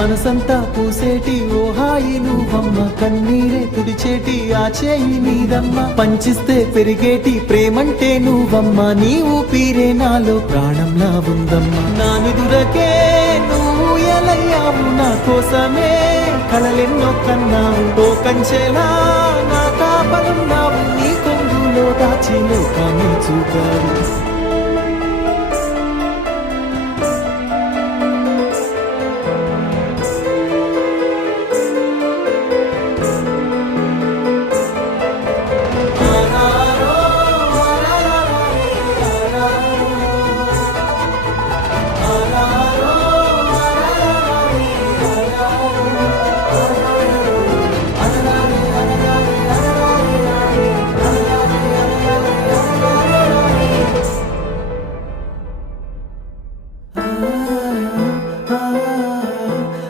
మనసంతా పూసేటి ఓ హాయి నువ్వమ్మ, కన్నీరే తుడిచేటి ఆ చేయి నీదమ్మ, పంచిస్తే పెరిగేటి ప్రేమంటే నువ్వమ్మ, నీ ఊపిరే నాలో ప్రాణంలా ఉందమ్మా. నా నిదురకే నువ్వు ఎలయ్యావు, నా కోసమే కలలెన్నో కన్నావు, ఓ కంచెలా నా కాపలున్నావు, నీ కొంగులో దాచి లోకాన్ని చూపావు.